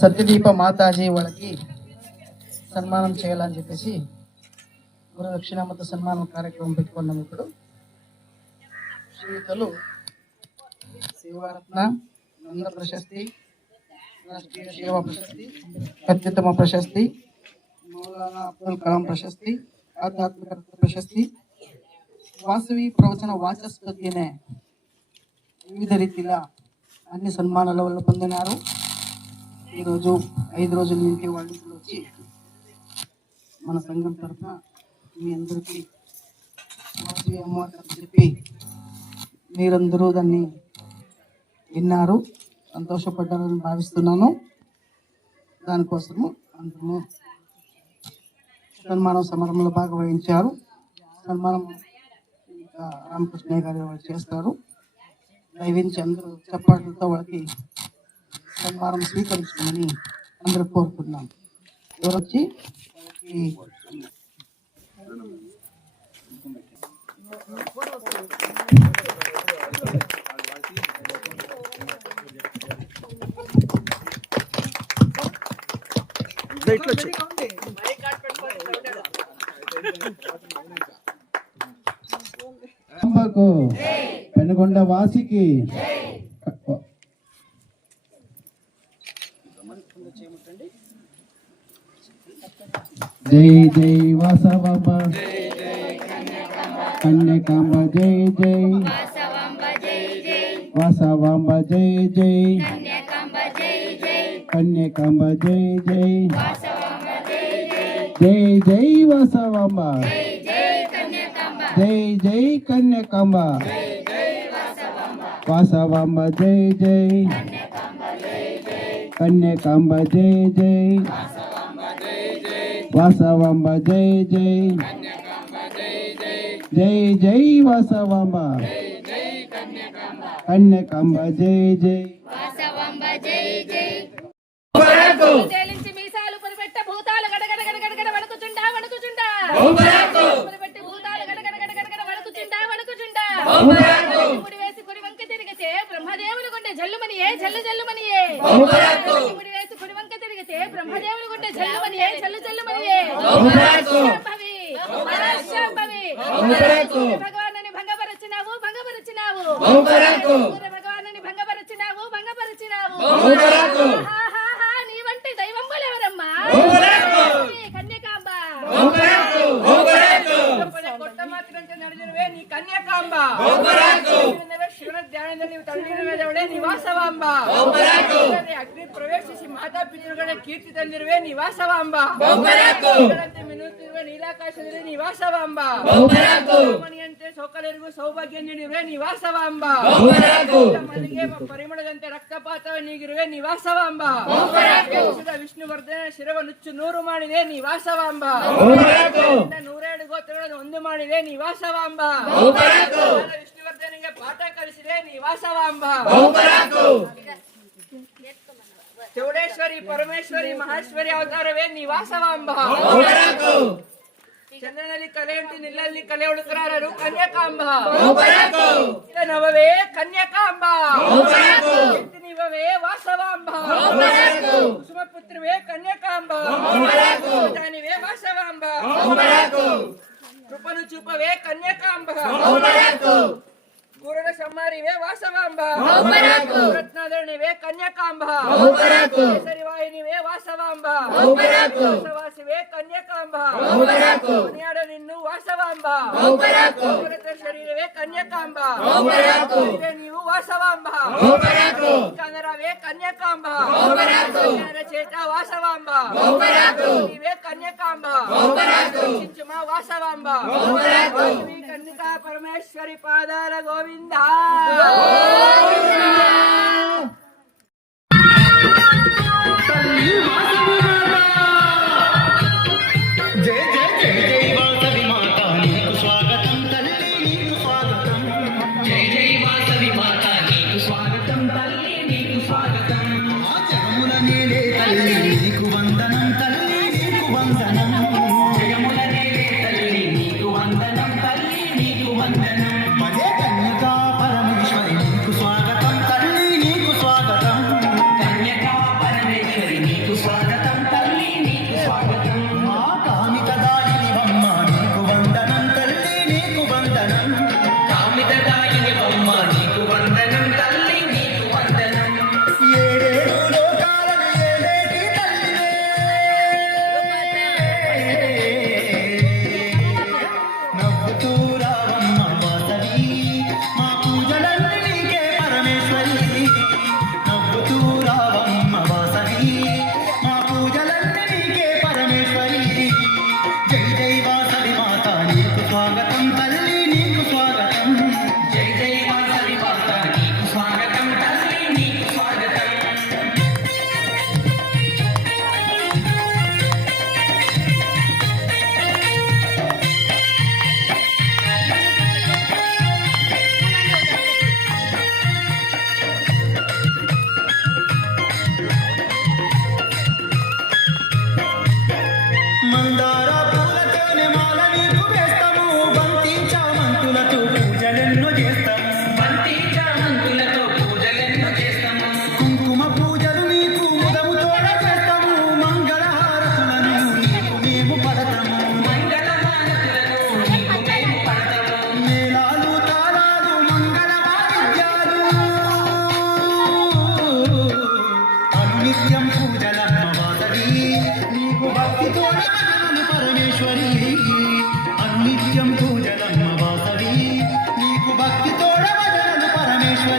సత్యదీప మాతాజీ వాళ్ళకి సన్మానం చేయాలని చెప్పేసి గురుదక్షిణ ಮತ್ತು సన్మానం కార్యక్రమం పెట్టుకున్నాం. ఇప్పుడు శ్రీయుతులు సేవారత్న, నంద ప్రశస్తి, రాష్ట్రీయ సేవా ప్రశస్తి, అత్యుత్తమ ప్రశస్తి, మౌలానా అబ్దుల్ కలాం ప్రశస్తి, ఆధ్యాత్మిక ప్రశస్తి, వాసవి ప్రవచన వాచస్పతినే వివిధ రీతిలో అన్ని సన్మానాల వల్ల పొందినారు. ఈరోజు 5 రోజుల నుంచి వాళ్ళు వచ్చి మన సంఘం తరఫున మీ అందరికీ వాసవి అమ్మవారి చెప్పి మీరందరూ దాన్ని విన్నారు, సంతోషపడ్డారని భావిస్తున్నాను. దానికోసము అందరూ సన్మానం సమారంభంలో భాగవహించారు. సన్మానం రామకృష్ణయ్య గారు చేస్తారు. దయవించి అందరూ చప్పట్లతో వాళ్ళకి సన్మానం స్వీకరించమని అందరూ కోరుతున్నాం. ఎవరు వచ్చి పెనుగొండ వాసికి జై జై వాసవాంబ, కన్యకాంబ జై జై వాసవాంబ, జై జై కన్యకాంబ జై జై జై జై వాసవాంబ, జై జై కన్యకాంబ, వాసవాంబ జై జై కన్యకాంబ జై జై వాసవాంబ జై జై జై జై వాసవాంబ, కన్యకాంబ జై జై వాసవాంబ జై జై. మీసాలు పరిపెట్ట భూతాలు గడగడ గడగడ వణుకుచుండా వణుకుచుండా, పరిపెట్టి భూతాలు గడగడ గడగడ వణుకుచుండా వణుకుచుండా, ముడి వేసి కుడి వంక తిరిగితే బ్రహ్మదేవుని గుండె జల్లుమనియే జల్లు జల్లుమనియే, ముడి వేసి కుడి వంక తిరిగితే బ్రహ్మదేవుని గుండె జల్లుమనియే జల్లు జల్లుమనియే. భగవాన్ని భంగపరచినావు భంగపరచినావు, భగవాన్ని భంగపరచినావు భంగపరచినావు. నీ వంటి దైవం ఎవరమ్మా? కన్యకాంబ. నీ కన్యకాంబ ಶಿವನ ಧ್ಯಾನದಲ್ಲಿ ತಳ್ಳಿರುವೆ ನಿವಾಸವಾಂಬ, ಅಗ್ನಿ ಪ್ರವೇಶಿಸಿ ಮಾತಾ ಪಿತೃಗಳ ಕೀರ್ತಿ ತಂದಿರುವೆ ನಿವಾಸವಾಂಬ, ಮಿನುತ್ತಿರುವ ನೀಲಾಕಾಶದಲ್ಲಿ ನಿವಾಸವಾಂಬ, ಮನೆಯಂತೆ ಸೌಕರ್ಯರಿಗೂ ಸೌಭಾಗ್ಯ ನೀಡಿರುವೆ ನಿವಾಸವಾಂಬ, ಮಲ್ಲಿಗೆ ಪರಿಮಳದಂತೆ ರಕ್ತಪಾತ ನೀಗಿರುವೆ ನಿವಾಸವಾಂಬ, ವಿಷ್ಣುವರ್ಧನ ಶಿರವನ್ನುಚ್ಚು 100 ಮಾಡಿದೆ ನಿವಾಸವಾಂಬ, 102 ಗೋತ್ರಗಳನ್ನು 1 ಮಾಡಿದೆ ನಿವಾಸವಾಂಬ, ವಿಷ್ಣುವರ್ಧನಿಗೆ ಪಾಠ ಕಲಿಸಿದೆ ನಿವಾಸವಾಂಬ, ಚೌಡೇಶ್ವರಿ ಪರಮೇಶ್ವರಿ ಮಹೇಶ್ವರಿ ಅವತಾರವೇ ನಿವಾಸವಾಂಬ, ಚಂದ್ರನಲ್ಲಿ ಕಲೆಯಂತೆ ನಿಲ್ಲಲ್ಲಿ ಕಲೆ ಹುಡುಕರಾರರು ಕನ್ಯಕಾಂಬ, ನವವೇ ಕನ್ಯಕಾಂಬ, ನೀವೇ ವಾಸವಾಂಬ, ಕುಸುಮಪುತ್ರವೇ ಕನ್ಯಕಾಂಬ, ಜಾನಿವೇ ವಾಸವಾಂಬ, ಕೃಪನು ಚೂಪವೇ ಕನ್ಯಕಾಂಬ, ಕೂರನ ಸಮ್ಮಾರಿವೇ ವಾಸವಾಂಬ, ರತ್ನಾಧರಣಿವೇ ಕನ್ಯಕಾಂಬ, ವಾಹಿನಿವೇ ವಾಸವಾಂಬ, ವಾಸವಾಸಿವೇ ಕನ್ಯಕಾಂಬ, ಮನೆಯಾಡ ನಿನ್ನು ವಾಸವಾಂಬ, ಶರೀರವೇ ಕನ್ಯಕಾಂಬ, ನೀವು ವಾಸವಾಂಬ, ಕನರವೇ ಕನ್ಯಕಾಂಬ, ಚೇತ ವಾಸವಾಂಬ, ನೀವೇ ಕನ್ಯಕಾಂಬ, ಚಿಂಚುಮ ವಾಸವಾಂಬ, ಕನ್ನಿಕಾ ಪರಮೇಶ್ವರಿ ಪಾದಾರ ಗೋವಿಂದ. కన్యకా పరమేశ్వరి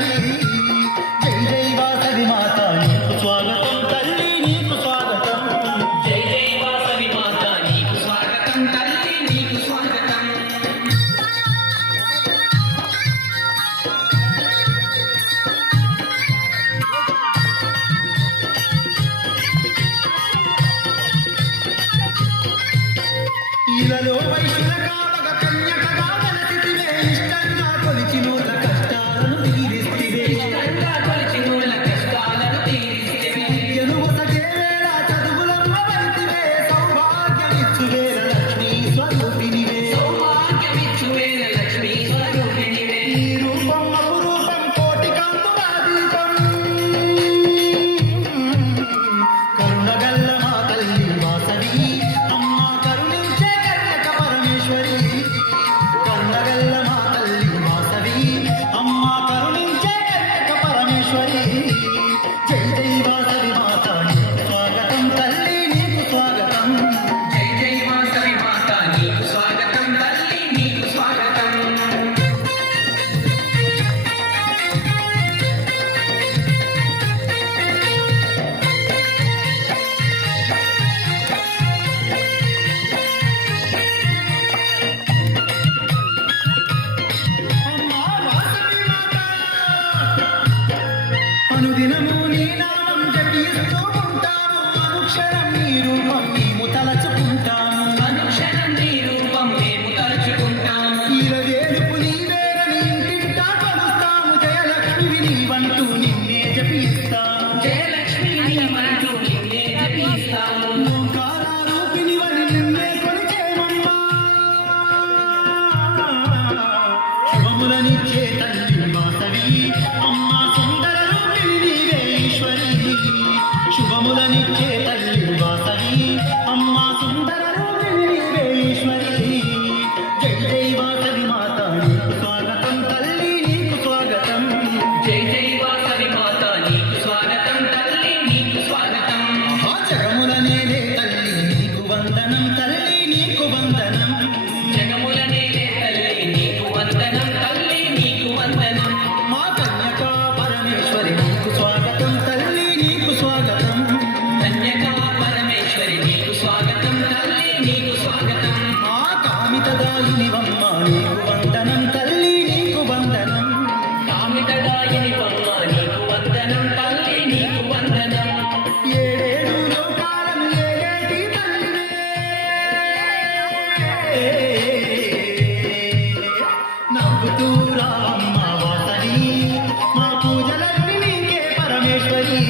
పరమేశ్వరి జై జై వాసవి మాత నీకు స్వాగతం తల్లి నీకు స్వాగతం జై జై వాసవి మాత నీకు స్వాగతం తల్లి నీకు స్వాగతం ఇలలో వైశుల కామగ కన్యకగా వెలసితివే ఇష్టంగా కొలిచినోళ్ళ కష్టాలను తీరిస్తివే ఇష్టంగా కొలిచినోళ్ళ కష్టాలను తీరిస్తేవే ఎనువసగే వేళ చదువులమ్మ వైతివే సౌభాగ్యమిచ్చువేల లక్ష్మీ స్వరూపినివే సౌభాగ్యమిచ్చువేల లక్ష్మీ స్వరూపిణివే ఈ రూపం అపురూపం కోటి కాంతుల దీపం కరుణగల్ల మా తల్లి వాసవి అమ్మ కరుణించే కన్యక పరమేశ్వరి కరుణగల్ల మా తల్లి వాసవి అమ్మ కరుణించే కన్యక పరమేశ్వరి జై జై వాసవి మాత నీకు స్వాగతం తల్లి నీకు స్వాగతం జై జై వాసవి మాత నీకు స్వాగతం తల్లి నీకు స్వాగతం అమ్మా వాసవి మాత అనుదినము నీ నామం జపిస్తూ ఉంటాము అనుక్షణం నీ రూపం మేము తలచుకుంటాము అనుక్షణం నీ రూపం మేము తలుచుకుంటాము ఈరవేలుపు నీవేనని ఇంటింటా కొలుస్తాము జయలక్ష్మివి నీవంటూ నిన్నే జపిస్తాము జయలక్ష్మి నీవంటూ నిన్నే జపిస్తాము ఓంకారారూపిణివని నిన్నే కొలిచేమమ్మా శుభములనిచ్చే తల్లి వాసవి అమ్మా సుందర రూపిణి నీవే ఈశ్వరి శుభములనిచ్చే తల్లి వాసవి అమ్మా సుందర రూపిణి నీవే ఈశ్వరి జై జై వాసవి మాత నీకు స్వాగతం తల్లి నీకు స్వాగతం జై జై వాసవి మాత నీకు స్వాగతం తల్లి నీకు స్వాగతం ఆ జగములనేలే తల్లి నీకు వందనం తల్లి నీకు వందనం జగముల నేలే తల్లి నీకు వందనం తల్లి నీకు వందనం మా కన్యక పరమేశ్వరి నీకు స్వాగతం తల్లి నీకు స్వాగతం కన్యకా పరమేశ్వరి నీకు స్వాగతం తల్లి నీకు స్వాగతం మా కామితదాయినివమ్మ నీకు వందనం తల్లి నీకు వందనం కామితదాయిని బొమ్మ నీకు వందనం తల్లి నీకు వందనం ఏడేడు లోకాలను ఏలేటి తల్లివే నవ్వుతూరా అమ్మ వాసవి మా పూజలన్నీ నీకే పరమేశ్వరి